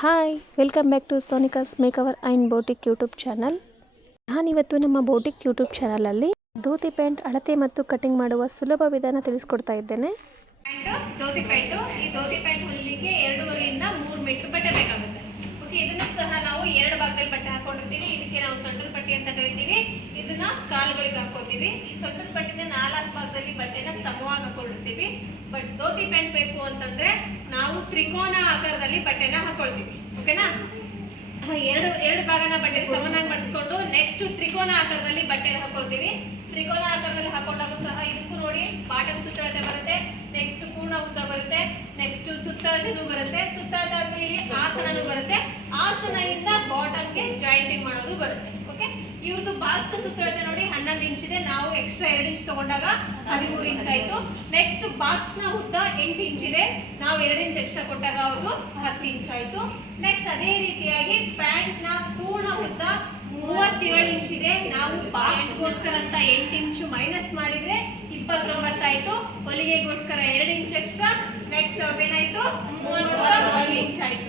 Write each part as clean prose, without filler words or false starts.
Hi welcome back to ಸೋನಿಕಾಸ್ makeover and boutique YouTube channel. ನಾನಿವತ್ತು ನಮ್ಮ ಬೋಟಿಕ್ ಯೂಟ್ಯೂಬ್ ಚಾನಲಲ್ಲಿ ಧೋತಿ ಪ್ಯಾಂಟ್ ಅಳತೆ ಮತ್ತು ಕಟಿಂಗ್ ಮಾಡುವ ಸುಲಭ ವಿಧಾನ ತಿಳಿಸ್ಕೊಡ್ತಾ ಇದ್ದೇನೆ. ಧೋತಿ ಪ್ಯಾಂಟು, ಈ ಧೋತಿ ಪ್ಯಾಂಟ್ ಹೊಲಿಲಿಕ್ಕೆ 2.5 ಇಂದ 3 ಮೀಟರ್ ಬಟ್ಟೆ ಬೇಕಾಗುತ್ತೆ. ಓಕೆ, ಇದನ್ನು ಸಹ ನಾವು 2 ಭಾಗದಲ್ಲಿ ಬಟ್ಟೆ ಹಾಕೊಂಡಿರ್ತೀವಿ. ಇದಕ್ಕೆ ನಾವು ಸೊಂಟದ ಪಟ್ಟಿ ಅಂತ ಕರಿತೀವಿ. ಇದನ್ನ ಕಾಲುಗಳಿಗೆ ಹಾಕೋತೀವಿ. ಈ ಸೊಂಟದ ಪಟ್ಟಿನ 4 ಭಾಗದಲ್ಲಿ ಬಟ್ಟೆನ ಸಮವಾಗಿ ಹಾಕೊಂಡಿರ್ತೀವಿ. ಬಟ್ ಧೋತಿ ಪ್ಯಾಂಟ್ ಬೇಕು ಅಂತಂದ್ರೆ ನಾವು ತ್ರಿಕೋನ ಆಕಾರದಲ್ಲಿ ಬಟ್ಟೆನ ಹಾಕೊಳ್ತೀವಿ. ಓಕೆನಾ? ಎರಡು ಭಾಗನ ಬಟ್ಟೆ ಸಮನಾಗಿ ಮಾಡಿಸ್ಕೊಂಡು ನೆಕ್ಸ್ಟ್ ತ್ರಿಕೋನ ಆಕಾರದಲ್ಲಿ ಬಟ್ಟೆನ ಹಾಕೊಳ್ತೀವಿ. ತ್ರಿಕೋನ ಆಕಾರದಲ್ಲಿ ಹಾಕೊಂಡಾಗ ಸಹ ಇದಕ್ಕೂ ನೋಡಿ ಬಾಟಮ್ ಸುತ್ತಳತೆ ಬರುತ್ತೆ, ನೆಕ್ಸ್ಟ್ ಪೂರ್ಣ ಉದ್ದ ಬರುತ್ತೆ, ನೆಕ್ಸ್ಟ್ ಸುತ್ತಳತೆನೂ ಬರುತ್ತೆ, ಸುತ್ತಳತೆ ಆಸನನೂ ಬರುತ್ತೆ, ಆಸನದಿಂದ ಬಾಟಮ್ಗೆ ಜಾಯಿಂಟಿಂಗ್ ಮಾಡೋದು ಬರುತ್ತೆ. ಓಕೆ, ಇವ್ರದ್ದು ಬಾಕ್ಸ್ ಸುತ್ತಳತೆ ನೋಡಿ 11 ಇಂಚ್ ಇದೆ. ನಾವು ಎಕ್ಸ್ಟ್ರಾ 2 ಇಂಚ್ ತಗೊಂಡಾಗ 13 ಇಂಚ್ ಆಯ್ತು. ನೆಕ್ಸ್ಟ್ ಬಾಕ್ಸ್ ನ ಉದ್ದ 8 ಇಂಚ್ ಇದೆ. ನಾವು 2 ಇಂಚ್ ಎಕ್ಸ್ಟ್ರಾ ಕೊಟ್ಟಾಗ ಅವ್ರದ್ದು 10 ಇಂಚ್ ಆಯ್ತು. ನೆಕ್ಸ್ಟ್ ಅದೇ ರೀತಿಯಾಗಿ ಪ್ಯಾಂಟ್ ನ ಪೂರ್ಣ ಉದ್ದ 37 ಇಂಚ್ ಇದೆ. ನಾವು ಬಾಕ್ಸ್ ಗೋಸ್ಕರ ಅಂತ 8 ಇಂಚ್ ಮೈನಸ್ ಮಾಡಿದ್ರೆ 29 ಆಯ್ತು. ಹೊಲಿಗೆಗೋಸ್ಕರ 2 ಇಂಚ್ ಎಕ್ಸ್ಟ್ರಾ. ನೆಕ್ಸ್ಟ್ ಅವ್ರದ್ದೇನಾಯ್ತು 31 ಇಂಚ್ ಆಯ್ತು.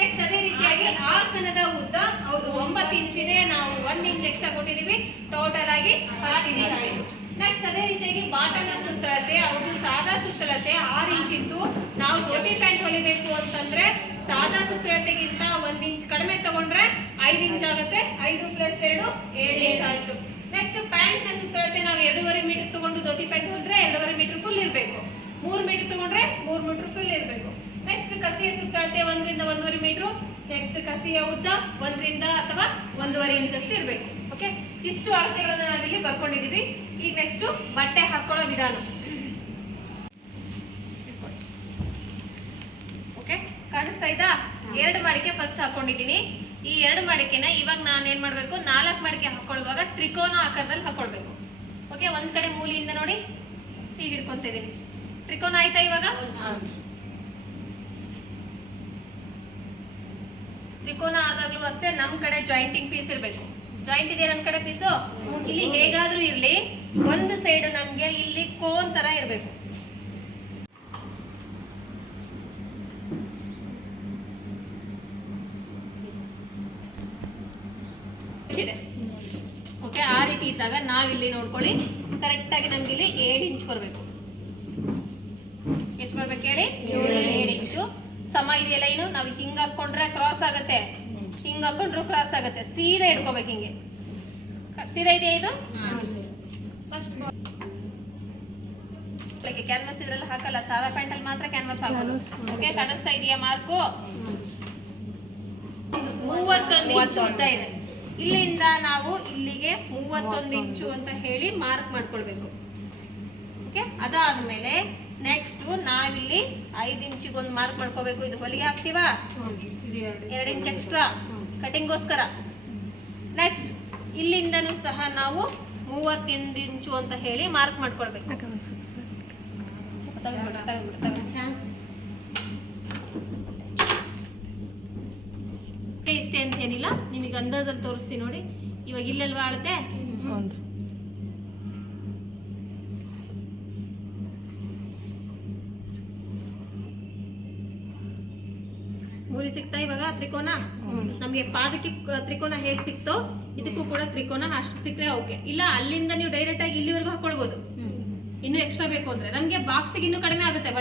ನೆಕ್ಸ್ಟ್ ಅದೇ ರೀತಿಯಾಗಿ ಆಸನದ ಉದ್ದ ಹೌದು 9 ಇಂಚ್ ಇದೆ. ನಾವು 1 ಇಂಚ್ ಎಕ್ಸ್ಟ್ರಾ ಕೊಟ್ಟಿದೀವಿ. ಟೋಟಲ್ ಆಗಿ 10 ಇಂಚ್ ಆಯ್ತು. ನೆಕ್ಸ್ಟ್ ಅದೇ ರೀತಿಯಾಗಿ ಬಾಟಮ್ ನ ಸುತ್ತಳತೆ ಅವ್ರದ್ದು ಸಾದಾ ಸುತ್ತಳತೆ 6 ಇಂಚ್ ಇತ್ತು. ನಾವು ಧೋತಿ ಪ್ಯಾಂಟ್ ಹೊಲಿಬೇಕು ಅಂತಂದ್ರೆ ಸಾದಾ ಸುತ್ತಳತೆಗಿಂತ 1 ಇಂಚ್ ಕಡಿಮೆ ತಗೊಂಡ್ರೆ 5 ಇಂಚ್ ಆಗುತ್ತೆ. 5 + 2 7 ಇಂಚ್ ಆಯ್ತು. ನೆಕ್ಸ್ಟ್ ಪ್ಯಾಂಟ್ ನ ಸುತ್ತಳತೆ ನಾವು 2.5 ಮೀಟರ್ ತಗೊಂಡು ಧೋತಿ ಪ್ಯಾಂಟ್ ಹೊಲಿದ್ರೆ 2.5 ಮೀಟರ್ ಫುಲ್ ಇರಬೇಕು. 3 ಮೀಟರ್ ತಗೊಂಡ್ರೆ 3 ಮೀಟರ್ ಫುಲ್ ಇರಬೇಕು. ನೆಕ್ಸ್ಟ್ ಕಸಿಯ ಸುತ್ತಳತೆ 1 ರಿಂದ 1.5 ಮೀಟರ್. ನೆಕ್ಸ್ಟ್ ಕಸಿಯ ಉದ್ದ 1 ರಿಂದ ಅಥವಾ 1.5 ಇಂಚ್ ಅಷ್ಟು ಇರಬೇಕು. ಓಕೆ, ಇಷ್ಟು ಅಳತೆಗಳನ್ನ ನಾವಿಲ್ಲಿ ಬರ್ಕೊಂಡಿದೀವಿ. ಈಗ ನೆಕ್ಸ್ಟ್ ಬಟ್ಟೆ ಹಾಕೊಳ್ಳೋ ವಿಧಾನ. ಓಕೆ, ಕಾಣಿಸ್ತಾ ಇದ್ದಾ? 2 ಮಡಿಕೆ ಫಸ್ಟ್ ಹಾಕೊಂಡಿದೀನಿ. ಈ 2 ಮಡಿಕೆನ ಇವಾಗ ನಾನು ಏನ್ ಮಾಡ್ಬೇಕು, 4 ಮಡಿಕೆ ಹಾಕೊಳ್ಳುವಾಗ ತ್ರಿಕೋನ ಆಕಾರದಲ್ಲಿ ಹಾಕೊಳ್ಬೇಕು. ಓಕೆ, ಒಂದ್ ಕಡೆ ಮೂಲೆಯಿಂದ ನೋಡಿ ಹೀಗೆ ಹಿಡ್ಕೊಂತ ಇದೀನಿ. ತ್ರಿಕೋನ ಆಯ್ತಾ ಇವಾಗ? ತ್ರಿಕೋನ ಆದಾಗ್ಲೂ ಅಷ್ಟೇ ನಮ್ ಕಡೆ ಜಾಯಿಂಟಿಂಗ್ ಪೀಸ್ ಇರಬೇಕು. ಜಾಯಿಂಟ್ ಇದೆ ನನ್ನ ಕಡೆ ಪೀಸು. ಇಲ್ಲಿ ಹೇಗಾದ್ರೂ ಇರ್ಲಿ, ಒಂದು ಸೈಡ್ ನಮ್ಗೆ ಇಲ್ಲಿ ಕೋನ್ ತರ ಇರಬೇಕು. ಓಕೆ, ಆ ರೀತಿ ಇದ್ದಾಗ ನಾವಿಲ್ಲಿ ನೋಡ್ಕೊಳ್ಳಿ, ಕರೆಕ್ಟ್ ಆಗಿ ನಮ್ಗೆ ಇಲ್ಲಿ 7 ಇಂಚ್ ಬರಬೇಕು. ಎಷ್ಟು ಬರ್ಬೇಕು ಹೇಳಿ? 7 ಇಂಚು ಸಮ ಇದೆಯಲ್ಲ. ಇನ್ನು ನಾವು ಹಿಂಗ್ ಹಾಕೊಂಡ್ರೆ ಕ್ರಾಸ್ ಆಗುತ್ತೆ, ಹಿಂಗ್ ಹಾಕೊಂಡ್ರು ಕ್ರಾಸ್ ಆಗುತ್ತೆ. ಸೀದಾ ಇಟ್ಕೋಬೇಕು, ಹಿಂಗೆ ಸೀದಾ ಇದೆಯಾ ಇದು? ಕ್ಯಾನ್ವಾಸ್ ಇದ್ರಲ್ಲಿ ಹಾಕಲ್ಲ, ಸಾದಾ ಪ್ಯಾಂಟ್ ಅಲ್ಲಿ ಮಾತ್ರ ಕ್ಯಾನ್ವಾಸ್ ಹಾಕೋದು. ಓಕೆ, ಕಾಣಿಸ್ತಾ ಇದೆಯಾ ಮಾರ್ಕು? 31 ಇಂಚು ಉದ್ದ ಇದೆ. ಇಲ್ಲಿಂದ ನಾವು ಇಲ್ಲಿಗೆ 31 ಇಂಚು ಅಂತ ಹೇಳಿ ಮಾರ್ಕ್ ಮಾಡ್ಕೊಳ್ಬೇಕು. ಓಕೆ, ಅದಾದ್ಮೇಲೆ ನೆಕ್ಸ್ಟ್ ನಾವಿಲ್ಲಿ 5 ಇಂಚಿಗೆ ಒಂದು ಮಾರ್ಕ್ ಮಾಡ್ಕೋಬೇಕು. ಇದು ಹೊಲಿಗೆ ಹಾಕ್ತೀವಾ? 2 ಇಂಚ್ ಎಕ್ಸ್ಟ್ರಾ ಕಟಿಂಗ್ಗೋಸ್ಕರ. ನೆಕ್ಸ್ಟ್ ಇಲ್ಲಿಂದನೂ ಸಹ ನಾವು 31 ಇಂಚು ಅಂತ ಹೇಳಿ ಮಾರ್ಕ್ ಮಾಡ್ಕೊಳ್ಬೇಕು. ಇಷ್ಟೇ ಅಂತ ಏನಿಲ್ಲ, ನಿಮಗೆ ಅಂದಾಜಲ್ಲಿ ತೋರಿಸ್ತೀನಿ ನೋಡಿ. ಇವಾಗ ಇಲ್ಲೆಲ್ವಾ ಅಳತೆ? ಮೂರಿ ಸಿಗ್ತಾ ಇವಾಗ ತ್ರಿಕೋನ. ನಮ್ಗೆ ಪಾದಕ್ಕೆ ತ್ರಿಕೋನ ಹೇಗ್ ಸಿಕ್ತೋ ಇದಕ್ಕೂ ಕೂಡ ತ್ರಿಕೋನ ಅಷ್ಟು ಸಿಕ್ಕರೆ ಓಕೆ. ಇಲ್ಲ ಅಲ್ಲಿಂದ ನೀವು ಡೈರೆಕ್ಟ್ ಆಗಿ ಇಲ್ಲಿವರೆಗೂ ಹಾಕೊಳ್ಬಹುದು. ಇನ್ನು ಎಕ್ಸ್ಟ್ರಾ ಬೇಕು ಅಂದ್ರೆ ನಮ್ಗೆ ಬಾಕ್ಸಿಗೆ ಇನ್ನೂ ಕಡಿಮೆ ಆಗುತ್ತೆ.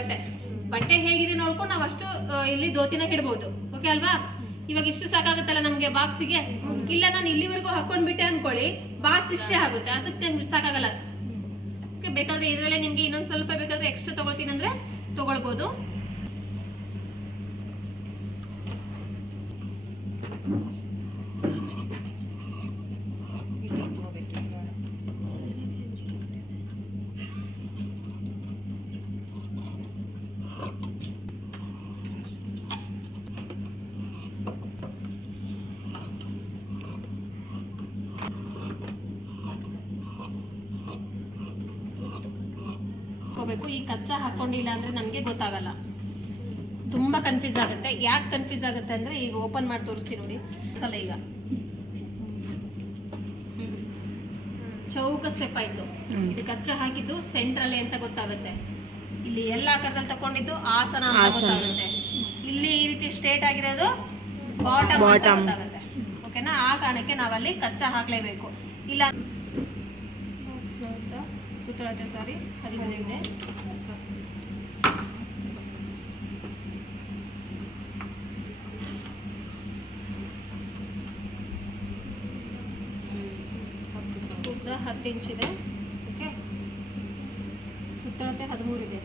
ಬಟ್ಟೆ ಹೇಗಿದೆ ನೋಡ್ಕೊಂಡು ನಾವು ಅಷ್ಟು ಇಲ್ಲಿ ಧೋತಿನ ಹಿಡ್ಬೋದು. ಓಕೆ ಅಲ್ವಾ? ಇವಾಗ ಇಷ್ಟು ಸಾಕಾಗುತ್ತಲ್ಲ ನಮ್ಗೆ ಬಾಕ್ಸಿಗೆ. ಇಲ್ಲ ನಾನು ಇಲ್ಲಿವರೆಗೂ ಹಾಕೊಂಡ್ಬಿಟ್ಟೆ ಅನ್ಕೊಳ್ಳಿ, ಬಾಕ್ಸ್ ಇಷ್ಟೇ ಆಗುತ್ತೆ, ಅದಕ್ಕೆ ಸಾಕಾಗಲ್ಲ. ಓಕೆ, ಬೇಕಾದ್ರೆ ಇದ್ರಲ್ಲೇ ನಿಮ್ಗೆ ಇನ್ನೊಂದು ಸ್ವಲ್ಪ ಬೇಕಾದ್ರೆ ಎಕ್ಸ್ಟ್ರಾ ತಗೊಳ್ತೀನಿ ಅಂದ್ರೆ ತಗೊಳ್ಬೋದು. ಈ ಕಚ್ಚಾ ಹಾಕೊಂಡಿಲ್ಲ ಅಂದ್ರೆ ನಮ್ಗೆ ಗೊತ್ತಾಗಲ್ಲ, ತುಂಬಾ ಕನ್ಫ್ಯೂಸ್ ಆಗುತ್ತೆ. ಯಾಕೆ ಕನ್ಫ್ಯೂಸ್ ಆಗುತ್ತೆ ಅಂದ್ರೆ ಈಗ ಓಪನ್ ಮಾಡಿ ತೋರಿಸ್ತೀನಿ ನೋಡಿ. ಸಲ ಈಗ ಚೌಕ ಸ್ಟೆಪ್ ಆಯ್ತು. ಇದು ಕಚ್ಚಾ ಹಾಕಿದ್ದು ಸೆಂಟ್ರಲ್ಲೇ ಅಂತ ಗೊತ್ತಾಗುತ್ತೆ. ಇಲ್ಲಿ ಎಲ್ಲ ಆಕಾರದಲ್ಲಿ ತಕೊಂಡಿದ್ದು ಆಸನ ಅಂತ ಗೊತ್ತಾಗುತ್ತೆ. ಇಲ್ಲಿ ಈ ರೀತಿ ಸ್ಟ್ರೇಟ್ ಆಗಿರೋದು ಬಾಟಮ್ ಗೊತ್ತಾಗುತ್ತೆ. ಓಕೆನಾ, ಆ ಕಾರಣಕ್ಕೆ ನಾವಲ್ಲಿ ಕಚ್ಚಾ ಹಾಕಲೇಬೇಕು. ಇಲ್ಲ ಸುತ್ತಳತೆ 15 ಇದೆ. ಉದ್ದ 10 ಇಂಚ್ ಇದೆ. ಓಕೆ, ಸುತ್ತಳತೆ 13 ಇದೆ.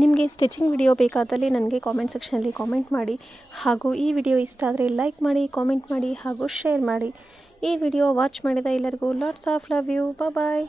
ನಿಮಗೆ ಸ್ಟಿಚಿಂಗ್ ವಿಡಿಯೋ ಬೇಕಾದಲ್ಲಿ ನನಗೆ ಕಾಮೆಂಟ್ ಸೆಕ್ಷನಲ್ಲಿ ಕಾಮೆಂಟ್ ಮಾಡಿ. ಹಾಗೂ ಈ ವಿಡಿಯೋ ಇಷ್ಟ ಆದರೆ ಲೈಕ್ ಮಾಡಿ, ಕಾಮೆಂಟ್ ಮಾಡಿ ಹಾಗೂ ಶೇರ್ ಮಾಡಿ. ಈ ವಿಡಿಯೋ ವಾಚ್ ಮಾಡಿದ ಎಲ್ಲರಿಗೂ lots of love you. Bye.